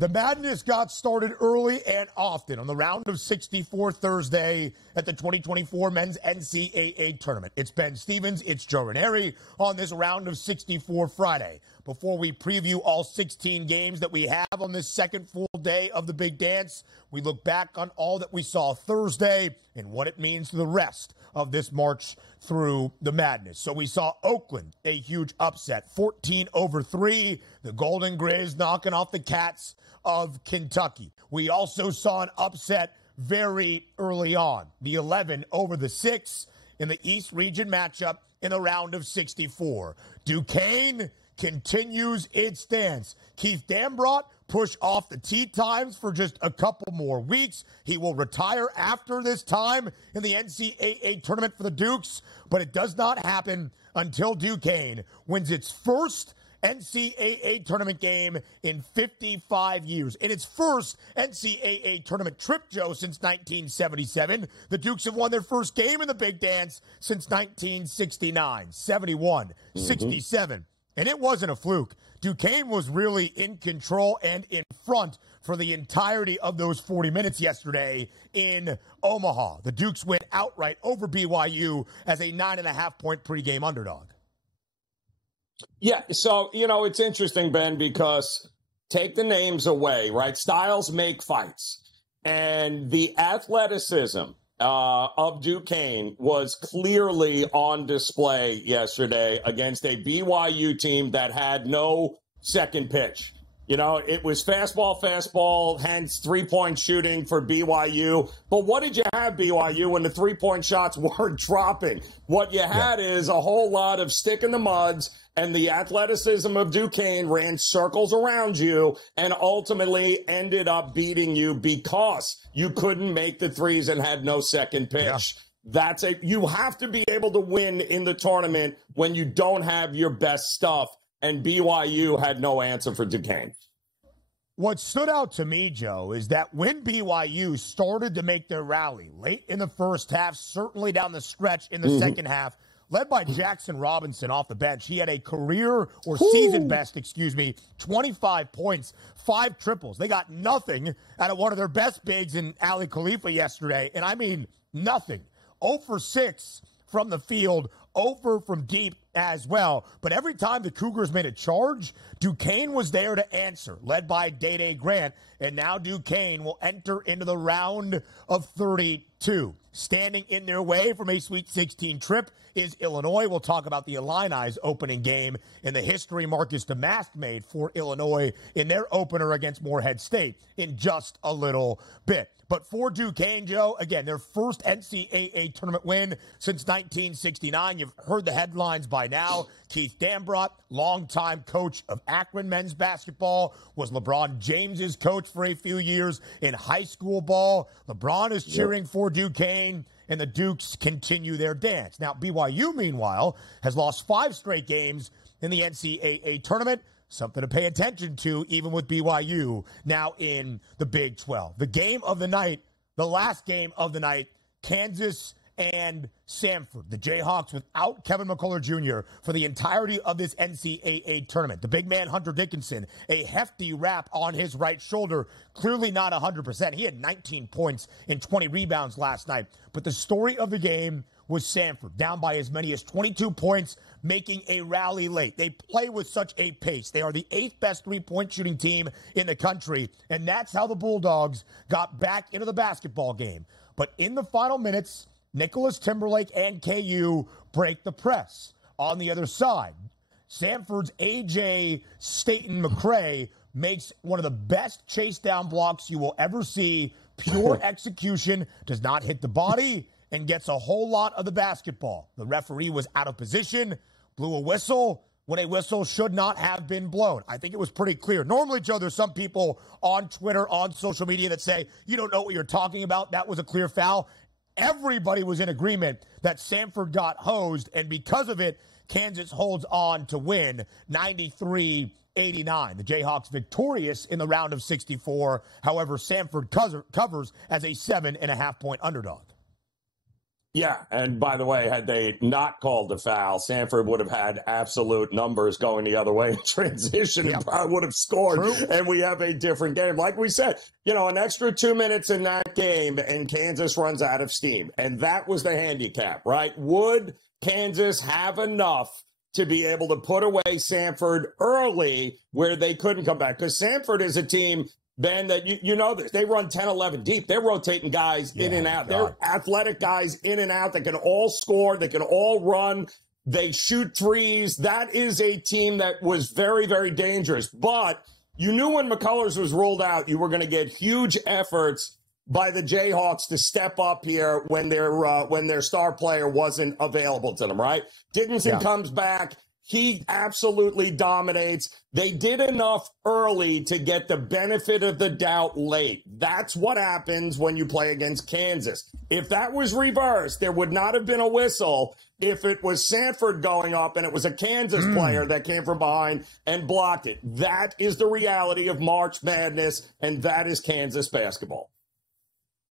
The madness got started early and often on the round of 64 Thursday at the 2024 Men's NCAA Tournament. It's Ben Stevens, it's Joe Ranieri on this round of 64 Friday. Before we preview all 16 games that we have on this second full day of the big dance, we look back on all that we saw Thursday and what it means to the rest of this march through the madness. So we saw Oakland, a huge upset, 14-3, the Golden Grizz knocking off the Cats of Kentucky. We also saw an upset very early on, the 11 over the 6 in the East Region matchup in the round of 64. Duquesne continues its dance. Keith Dambrot push off the tee times for just a couple more weeks. He will retire after this time in the NCAA tournament for the Dukes, but it does not happen until Duquesne wins its first NCAA tournament game in 55 years. In its first NCAA tournament trip, Joe, since 1977, the Dukes have won their first game in the big dance since 1969, 71, 67. And it wasn't a fluke. Duquesne was really in control and in front for the entirety of those 40 minutes yesterday in Omaha. The Dukes win outright over BYU as a 9.5-point pregame underdog. Yeah, so, it's interesting, Ben, because take the names away, right? Styles make fights. And the athleticism of Duquesne was clearly on display yesterday against a BYU team that had no second pitch. It was fastball, hence three-point shooting for BYU. But what did you have, BYU, when the three-point shots weren't dropping? What you had is a whole lot of stick in the muds, and the athleticism of Duquesne ran circles around you and ultimately ended up beating you because you couldn't make the threes and had no second pitch. Yeah. You have to be able to win in the tournament when you don't have your best stuff. And BYU had no answer for Duquesne. What stood out to me, Joe, is that when BYU started to make their rally late in the first half, certainly down the stretch in the second half, led by Jackson Robinson off the bench, he had a career or season best, 25 points, 5 triples. They got nothing out of one of their best bigs in Ali Khalifa yesterday, and I mean nothing. 0 for 6 from the field, over from deep as well. But every time the Cougars made a charge, Duquesne was there to answer, led by Day Grant. And now Duquesne will enter into the round of 32. Standing in their way from a Sweet 16 trip is Illinois. We'll talk about the Illini's opening game and the history Marcus Damask made for Illinois in their opener against Morehead State in just a little bit. But for Duquesne, Joe, again, their first NCAA tournament win since 1969. You've heard the headlines by now. Keith Dambrot, longtime coach of Akron men's basketball, was LeBron James's coach for a few years in high school ball. LeBron is cheering for Duquesne, and the Dukes continue their dance. Now, BYU, meanwhile, has lost 5 straight games in the NCAA tournament. Something to pay attention to, even with BYU now in the Big 12. The game of the night, the last game of the night, Kansas and Samford. The Jayhawks without Kevin McCullough Jr. for the entirety of this NCAA tournament. The big man, Hunter Dickinson, a hefty wrap on his right shoulder, clearly not 100%. He had 19 points and 20 rebounds last night. But the story of the game was Sanford, down by as many as 22 points, making a rally late. They play with such a pace. They are the 8th best three-point shooting team in the country, and that's how the Bulldogs got back into the basketball game. But in the final minutes, Nicholas Timberlake and KU break the press. On the other side, Sanford's A.J. Staten-McCray makes one of the best chase down blocks you will ever see. Pure execution, does not hit the body, and gets a whole lot of the basketball. The referee was out of position, blew a whistle when a whistle should not have been blown. I think it was pretty clear. Normally, Joe, there's some people on Twitter, on social media that say, you don't know what you're talking about. That was a clear foul. Everybody was in agreement that Samford got hosed, and because of it, Kansas holds on to win 93-89. The Jayhawks victorious in the round of 64. However, Samford covers as a 7.5-point underdog. Yeah, and by the way, had they not called the foul, Sanford would have had absolute numbers going the other way in transition and probably would have scored, and we have a different game. Like we said, an extra 2 minutes in that game, and Kansas runs out of steam. And that was the handicap, right? Would Kansas have enough to be able to put away Samford early where they couldn't come back? Because Samford is a team, Ben, that you know this. They run 10, 11 deep. They're rotating guys in and out. They're athletic guys in and out. They can all score. They can all run. They shoot threes. That is a team that was very, very dangerous. But you knew when McCullers was ruled out, you were going to get huge efforts by the Jayhawks to step up here when their star player wasn't available to them, right? Dickinson comes back. He absolutely dominates. They did enough early to get the benefit of the doubt late. That's what happens when you play against Kansas. If that was reversed, there would not have been a whistle if it was Sanford going up and it was a Kansas player that came from behind and blocked it. That is the reality of March Madness, and that is Kansas basketball.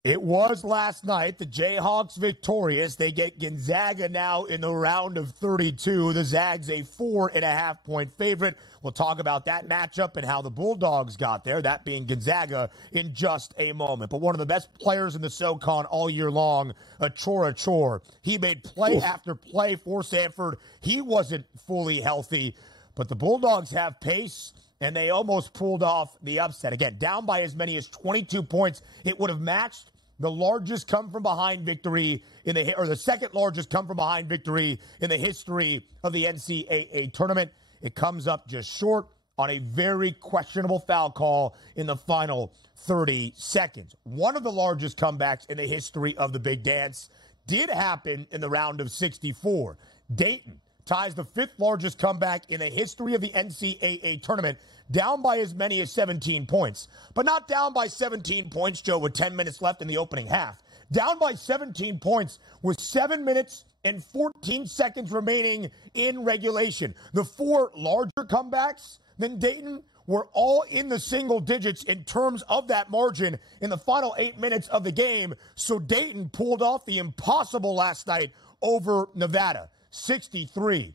It was last night. The Jayhawks victorious. They get Gonzaga now in the round of 32. The Zags a 4.5-point favorite. We'll talk about that matchup and how the Bulldogs got there, that being Gonzaga, in just a moment. But one of the best players in the SoCon all year long, Achor. He made play after play for Sanford. He wasn't fully healthy, but the Bulldogs have pace, and they almost pulled off the upset. Again, down by as many as 22 points. It would have matched the largest come-from-behind victory the second largest come-from-behind victory in the history of the NCAA tournament. It comes up just short on a very questionable foul call in the final 30 seconds. One of the largest comebacks in the history of the Big Dance did happen in the round of 64. Dayton ties the fifth largest comeback in the history of the NCAA tournament, down by as many as 17 points. But not down by 17 points, Joe, with 10 minutes left in the opening half. Down by 17 points with 7 minutes and 14 seconds remaining in regulation. The four larger comebacks than Dayton were all in the single digits in terms of that margin in the final 8 minutes of the game. So Dayton pulled off the impossible last night over Nevada. 63-60.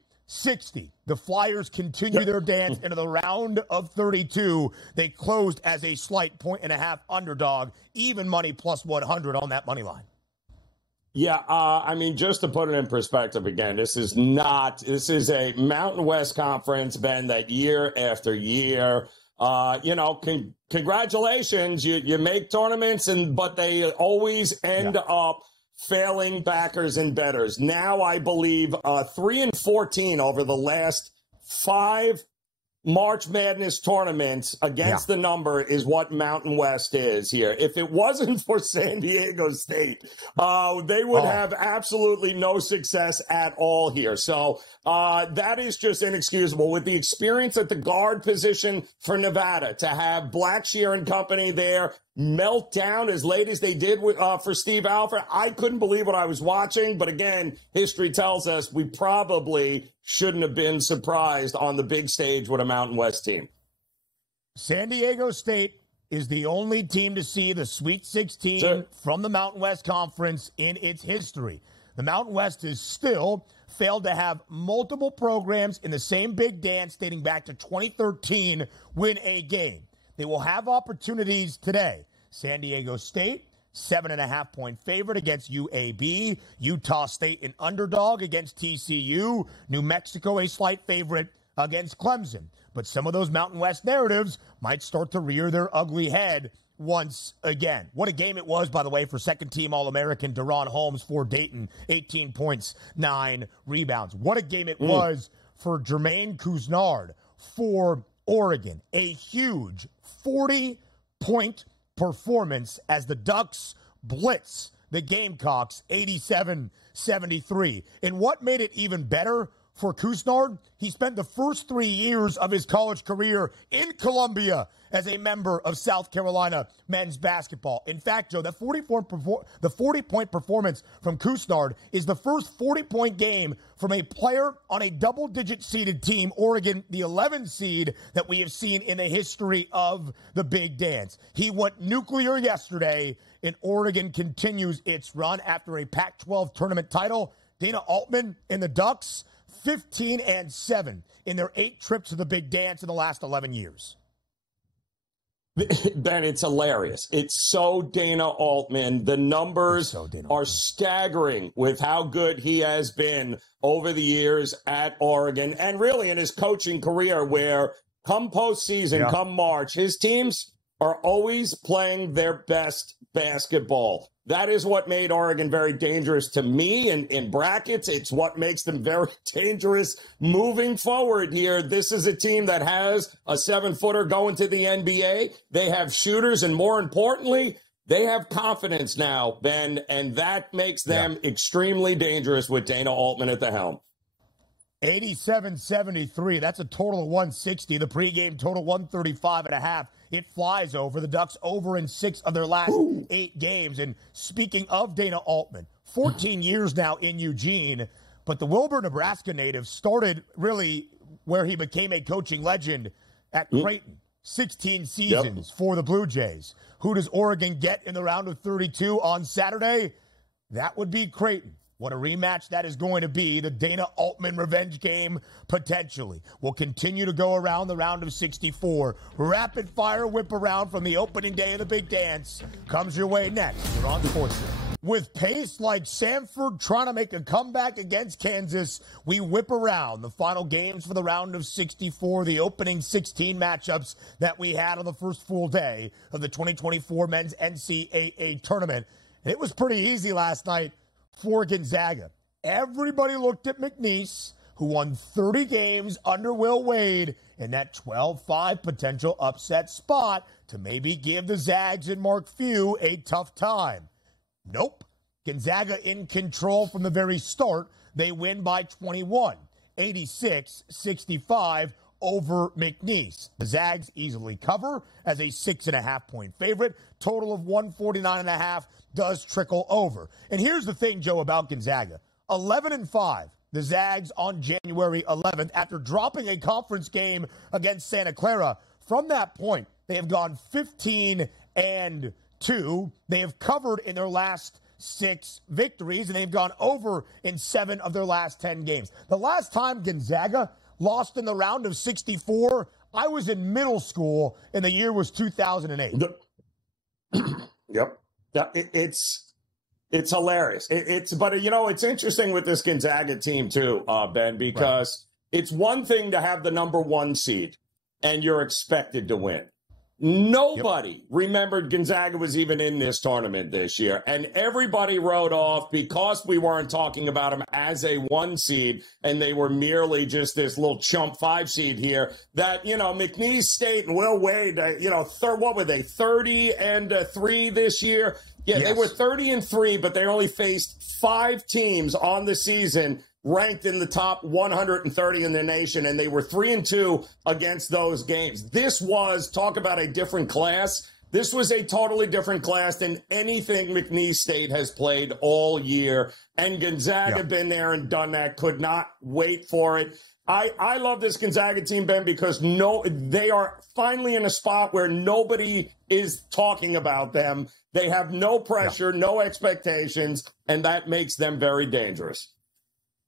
The Flyers continue their dance into the round of 32. They closed as a slight 1.5 underdog, even money plus 100 on that money line. Yeah, just to put it in perspective again, this is a Mountain West Conference, Ben, that year after year, congratulations, you make tournaments, but they always end up failing backers and bettors. Now I believe 3-14 over the last 5 March Madness tournaments against the number is what Mountain West is here. If it wasn't for San Diego State, they would have absolutely no success at all here. So that is just inexcusable. With the experience at the guard position for Nevada, to have Blackshear and company there melt down as late as they did for Steve Alford, I couldn't believe what I was watching. But again, history tells us we probably shouldn't have been surprised on the big stage with a Mountain West team. San Diego State is the only team to see the Sweet 16 from the Mountain West Conference in its history. The Mountain West has still failed to have multiple programs in the same big dance dating back to 2013 win a game. They will have opportunities today. San Diego State, 7.5-point favorite against UAB. Utah State, an underdog against TCU. New Mexico, a slight favorite against Clemson. But some of those Mountain West narratives might start to rear their ugly head once again. What a game it was, by the way, for second-team All-American Deron Holmes for Dayton. 18 points, 9 rebounds. What a game it was for Jermaine Couisnard for Oregon. A huge 40-point performance as the Ducks blitz the Gamecocks 87-73. And what made it even better, for Couisnard, he spent the first 3 years of his college career in Columbia as a member of South Carolina men's basketball. In fact, Joe, the 40-point performance from Couisnard is the first 40-point game from a player on a double-digit seeded team, Oregon, the 11th seed that we have seen in the history of the Big Dance. He went nuclear yesterday, and Oregon continues its run after a Pac-12 tournament title. Dana Altman and the Ducks, 15-7 in their 8 trips to the Big Dance in the last 11 years. Ben, it's hilarious. It's so Dana Altman. The numbers are staggering with how good he has been over the years at Oregon and really in his coaching career, where come postseason, come March, his teams are always playing their best basketball. That is what made Oregon very dangerous to me in brackets. It's what makes them very dangerous moving forward here. This is a team that has a 7-footer going to the NBA. They have shooters, and more importantly, they have confidence now, Ben, and that makes them extremely dangerous with Dana Altman at the helm. 87-73. That's a total of 160. The pregame total 135.5. It flies over. The Ducks over in 6 of their last 8 games. And speaking of Dana Altman, 14 years now in Eugene, but the Wilbur, Nebraska native started really where he became a coaching legend at Creighton. 16 seasons for the Blue Jays. Who does Oregon get in the round of 32 on Saturday? That would be Creighton. What a rematch that is going to be. The Dana Altman revenge game, potentially. We'll continue to go around the round of 64. Rapid fire whip around from the opening day of the Big Dance comes your way next. You're on SportsGrid. With pace like Sanford trying to make a comeback against Kansas, we whip around the final games for the round of 64, the opening 16 matchups that we had on the first full day of the 2024 men's NCAA tournament. And it was pretty easy last night for Gonzaga. Everybody looked at McNeese, who won 30 games under Will Wade, in that 12-5 potential upset spot to maybe give the Zags and Mark Few a tough time. Nope. Gonzaga in control from the very start. They win by 21, 86-65 over McNeese. The Zags easily cover as a 6.5-point favorite. Total of 149.5 does trickle over. And here's the thing, Joe, about Gonzaga. 11-5, the Zags on January 11th, after dropping a conference game against Santa Clara. From that point, they have gone 15-2. They have covered in their last 6 victories, and they've gone over in 7 of their last 10 games. The last time Gonzaga lost in the round of 64, I was in middle school, and the year was 2008. Yep. It's hilarious. But you know, it's interesting with this Gonzaga team too, Ben, because it's one thing to have the number 1 seed and you're expected to win. Nobody remembered Gonzaga was even in this tournament this year, and everybody wrote off because we weren't talking about them as a 1 seed and they were merely just this little chump 5 seed here, that, you know, McNeese State and Will Wade, what were they, 30-3 this year? Yeah, They were 30-3, but they only faced 5 teams on the season ranked in the top 130 in the nation, and they were 3-2 against those games. This was, talk about a different class. This was a totally different class than anything McNeese State has played all year, and Gonzaga been there and done that, could not wait for it. I love this Gonzaga team, Ben, because they are finally in a spot where nobody is talking about them. They have no pressure, no expectations, and that makes them very dangerous.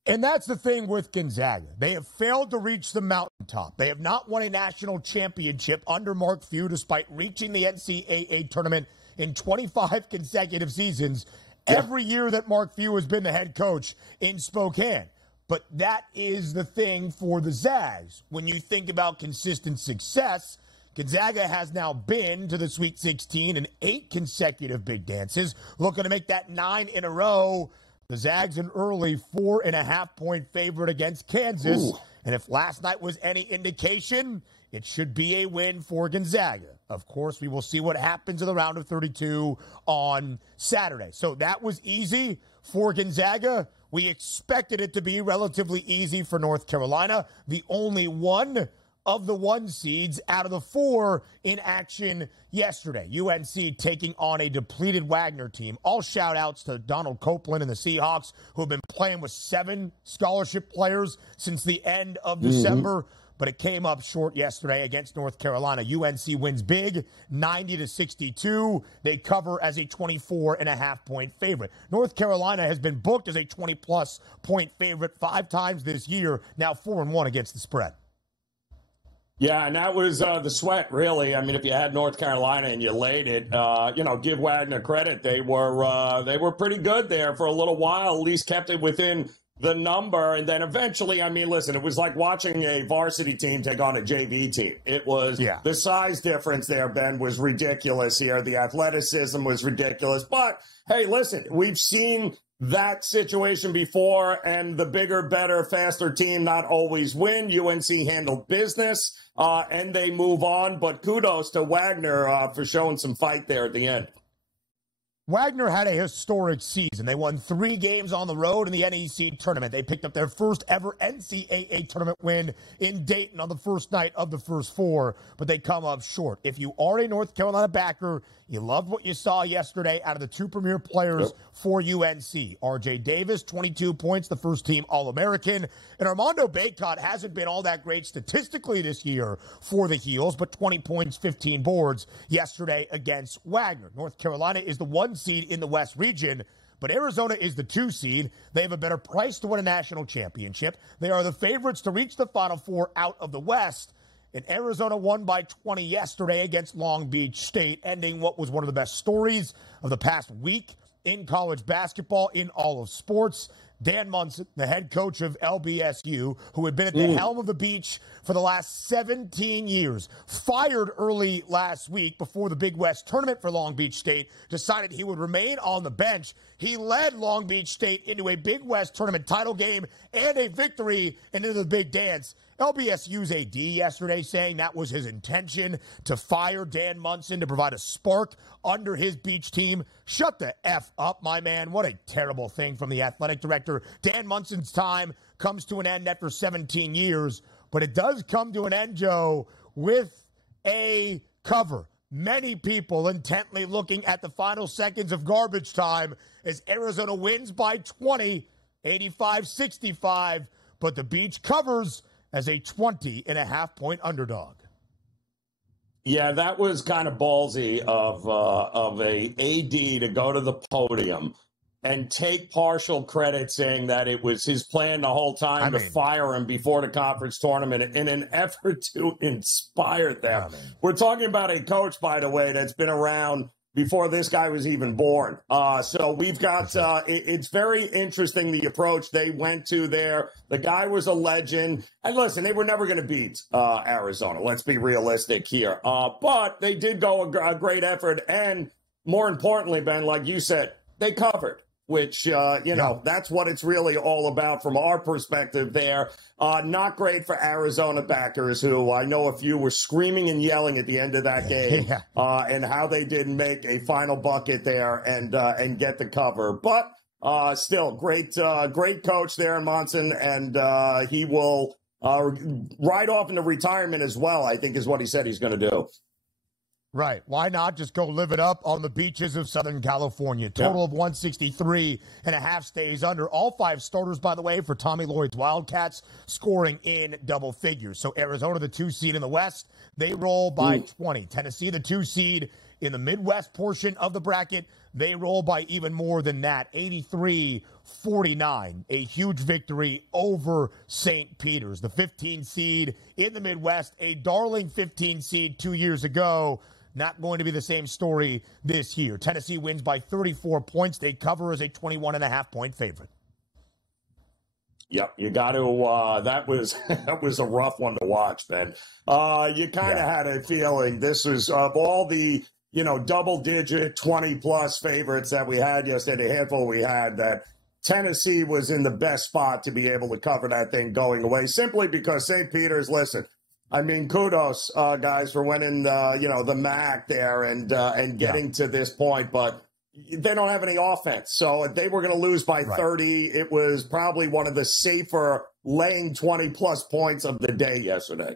And that's the thing with Gonzaga. They have failed to reach the mountaintop. They have not won a national championship under Mark Few, despite reaching the NCAA tournament in 25 consecutive seasons, every year that Mark Few has been the head coach in Spokane. But that is the thing for the Zags. When you think about consistent success, Gonzaga has now been to the Sweet 16 in 8 consecutive Big Dances, looking to make that 9 in a row. The Zags an early 4.5-point favorite against Kansas. Ooh. And if last night was any indication, it should be a win for Gonzaga. Of course, we will see what happens in the round of 32 on Saturday. So that was easy for Gonzaga. We expected it to be relatively easy for North Carolina, the only one of the 1 seeds out of the 4 in action yesterday. UNC taking on a depleted Wagner team. All shout-outs to Donald Copeland and the Seahawks, who have been playing with 7 scholarship players since the end of December. But it came up short yesterday against North Carolina. UNC wins big, 90-62. They cover as a 24.5-point favorite. North Carolina has been booked as a 20-plus point favorite 5 times this year, now 4-1 against the spread. Yeah, and that was the sweat, really. I mean, if you had North Carolina and you laid it, give Wagner credit. They were pretty good there for a little while, at least kept it within the number. And then eventually, I mean, listen, it was like watching a varsity team take on a JV team. It was the size difference there, Ben, was ridiculous here. The athleticism was ridiculous. But, hey, listen, we've seen that situation before, and the bigger, better, faster team not always win. UNC handled business, and they move on. But kudos to Wagner for showing some fight there at the end. Wagner had a historic season. They won 3 games on the road in the NEC tournament. They picked up their first ever NCAA tournament win in Dayton on the first night of the first 4, but they come up short. If you are a North Carolina backer, you loved what you saw yesterday out of the 2 premier players for UNC. R.J. Davis, 22 points, the first team All-American. And Armando Bacot hasn't been all that great statistically this year for the Heels, but 20 points, 15 boards yesterday against Wagner. North Carolina is the 1 seed in the West region, but Arizona is the 2 seed. They have a better price to win a national championship. They are the favorites to reach the Final Four out of the West. And Arizona won by 20 yesterday against Long Beach State, ending what was one of the best stories of the past week in college basketball, in all of sports. Dan Munson, the head coach of LBSU, who had been at the helm of the Beach for the last 17 years, fired early last week before the Big West tournament for Long Beach State, decided he would remain on the bench. He led Long Beach State into a Big West tournament title game and a victory and into the big dance. LBSU's AD yesterday saying that was his intention, to fire Dan Munson to provide a spark under his Beach team. Shut the F up, my man. What a terrible thing from the athletic director. Dan Munson's time comes to an end after 17 years, but it does come to an end, Joe, with a cover. Many people intently looking at the final seconds of garbage time as Arizona wins by 20, 85-65, but the Beach covers as a 20.5-point underdog. Yeah, that was kind of ballsy of a AD to go to the podium and take partial credit, saying that it was his plan the whole time to fire him before the conference tournament in an effort to inspire them. We're talking about a coach, by the way, that's been around before this guy was even born. So we've got, it's very interesting, the approach they went to there. The guy was a legend. And listen, they were never going to beat Arizona. Let's be realistic here. But they did go a great effort. And more importantly, Ben, like you said, they covered, which, that's what it's really all about from our perspective there. Not great for Arizona backers, who I know a few were screaming and yelling at the end of that game, and how they didn't make a final bucket there and get the cover. But still, great coach there in Monson, and he will ride off into retirement as well, I think is what he said he's going to do. Right. Why not just go live it up on the beaches of Southern California? Total of 163.5 stays under. All 5 starters, by the way, for Tommy Lloyd's Wildcats, scoring in double figures. So Arizona, the 2 seed in the West, they roll by 20. Tennessee, the 2 seed in the Midwest portion of the bracket, they roll by even more than that, 83-49. A huge victory over St. Peter's. The 15 seed in the Midwest, a darling 15 seed 2 years ago. Not going to be the same story this year. Tennessee wins by 34 points. They cover as a 21.5-point favorite. Yep, you got to. That was a rough one to watch, Ben. You kind of had a feeling this was, of all the double-digit 20-plus favorites that we had yesterday, a handful we had, that Tennessee was in the best spot to be able to cover that thing going away, simply because St. Peter's, listen, I mean, kudos, guys, for winning, the MAC there and getting to this point. But they don't have any offense. So if they were going to lose by 30, it was probably one of the safer laying 20-plus points of the day yesterday.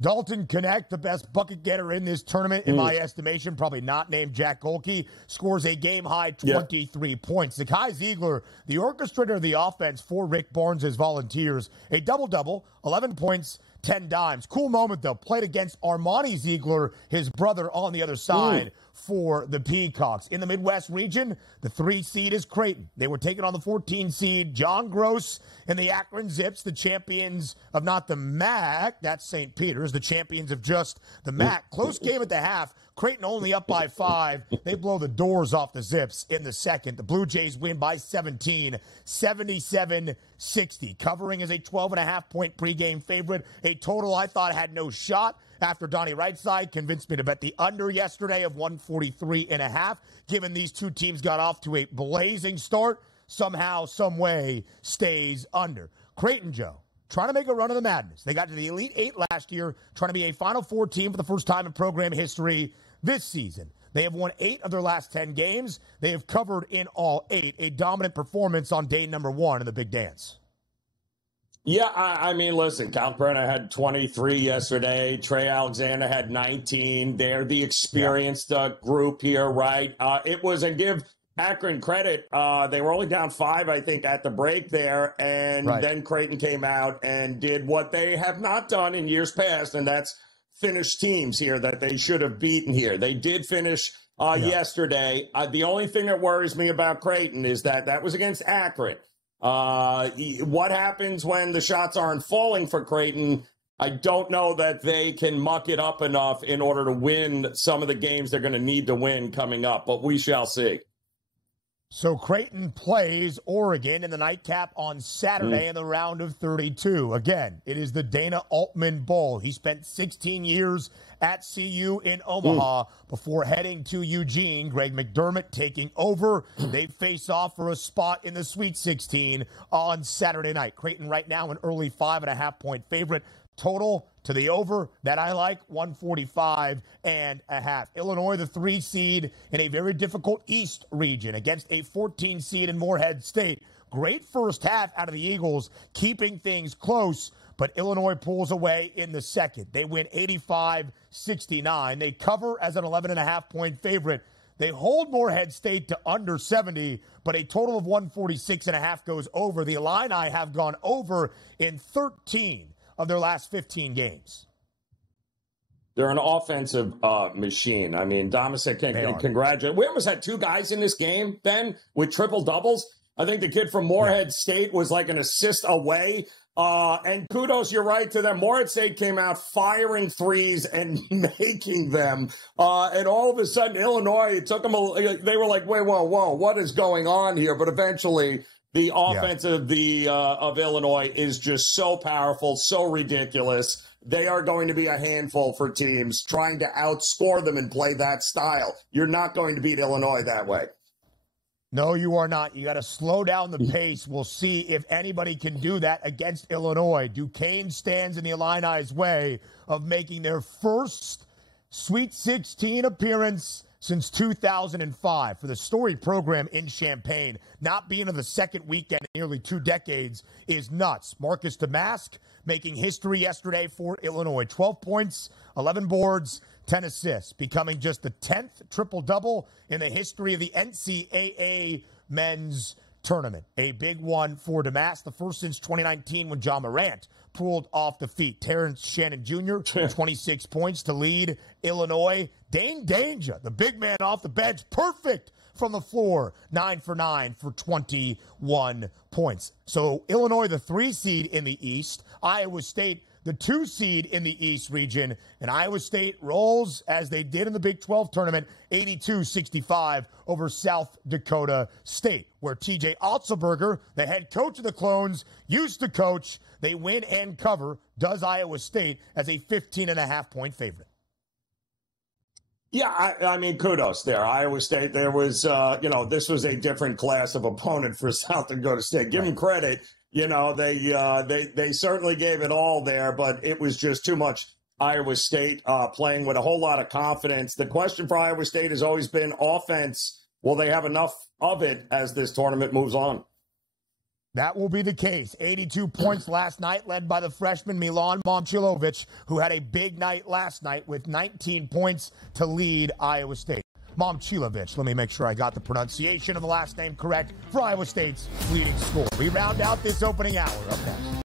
Dalton Knecht, the best bucket getter in this tournament, in my estimation, probably not named Jack Golke, scores a game-high 23 points. Zakai Ziegler, the orchestrator of the offense for Rick Barnes' Volunteers, a double-double, 11 points, 10 dimes. Cool moment, though. Played against Armani Ziegler, his brother, on the other side for the Peacocks. In the Midwest region, the 3 seed is Creighton. They were taking on the 14 seed, John Gross and the Akron Zips, the champions of not the MAC, that's St. Peter's, the champions of just the MAC. Close game at the half. Creighton only up by 5. They blow the doors off the Zips in the second. The Blue Jays win by 17, 77-60. Covering as a 12.5-point pregame favorite. A total I thought had no shot after Donnie Rightside convinced me to bet the under yesterday of 143.5. Given these two teams got off to a blazing start, somehow, some way, stays under. Creighton, Joe, trying to make a run of the madness. They got to the Elite Eight last year, trying to be a Final Four team for the first time in program history this season. They have won 8 of their last 10 games. They have covered in all 8. A dominant performance on day number 1 in the Big Dance. Yeah, I mean, listen, Kalkbrenner had 23 yesterday. Trey Alexander had 19. They're the experienced group here, right? It was, and give Akron credit, they were only down 5, I think, at the break there, and then Creighton came out and did what they have not done in years past, and that's finish teams here that they should have beaten here. They did finish yesterday. The only thing that worries me about Creighton is that was against Akron. What happens when the shots aren't falling for Creighton? I don't know that they can muck it up enough in order to win some of the games they're going to need to win coming up, but we shall see. So Creighton plays Oregon in the nightcap on Saturday in the round of 32. Again, it is the Dana Altman Bowl. He spent 16 years at CU in Omaha before heading to Eugene. Greg McDermott taking over. They face off for a spot in the Sweet 16 on Saturday night. Creighton right now an early 5.5-point favorite. Total to the over that I like, 145.5. Illinois, the 3 seed in a very difficult East region against a 14 seed in Morehead State. Great first half out of the Eagles, keeping things close, but Illinois pulls away in the second. They win 85-69. They cover as an 11.5-point favorite. They hold Morehead State to under 70, but a total of 146.5 goes over. The Illini have gone over in 13 of their last 15 games. They're an offensive machine. I mean, Domicic can congratulate. We almost had 2 guys in this game, Ben, with triple doubles. I think the kid from Morehead State was like an assist away. And kudos, you're right, to them. Morehead State came out firing threes and making them. And all of a sudden, Illinois, it took them, they were like, wait, whoa, what is going on here? But eventually, the offense of Illinois is just so powerful, so ridiculous. They are going to be a handful for teams trying to outscore them and play that style. You're not going to beat Illinois that way. No, you are not. You got to slow down the pace. We'll see if anybody can do that against Illinois. Duquesne stands in the Illini's way of making their first Sweet 16 appearance since 2005 for the storied program in Champaign. Not being in the second weekend in nearly 2 decades is nuts. Marcus Damask making history yesterday for Illinois. 12 points, 11 boards, 10 assists, becoming just the 10th triple-double in the history of the NCAA men's tournament. A big one for Damask, the first since 2019 when John Morant pulled off the feet. Terrence Shannon Jr., 26 points to lead Illinois. Dane Danger, the big man off the bench, perfect from the floor, 9 for 9 for 21 points. So Illinois, the 3 seed in the East. Iowa State, the 2 seed in the East region. And Iowa State rolls, as they did in the Big 12 tournament, 82-65 over South Dakota State, where TJ Otzelberger, the head coach of the Clones, used to coach. They win and cover, does Iowa State, as a 15.5-point favorite. Yeah, I mean, kudos there. Iowa State, there was, this was a different class of opponent for South Dakota State. Give them credit. They certainly gave it all there, but it was just too much. Iowa State playing with a whole lot of confidence. The question for Iowa State has always been offense. will they have enough of it as this tournament moves on? That will be the case. 82 points last night, led by the freshman Milan Momcilovic, who had a big night last night with 19 points to lead Iowa State. Momcilovic, let me make sure I got the pronunciation of the last name correct, for Iowa State's leading scorer. We round out this opening hour. Up next.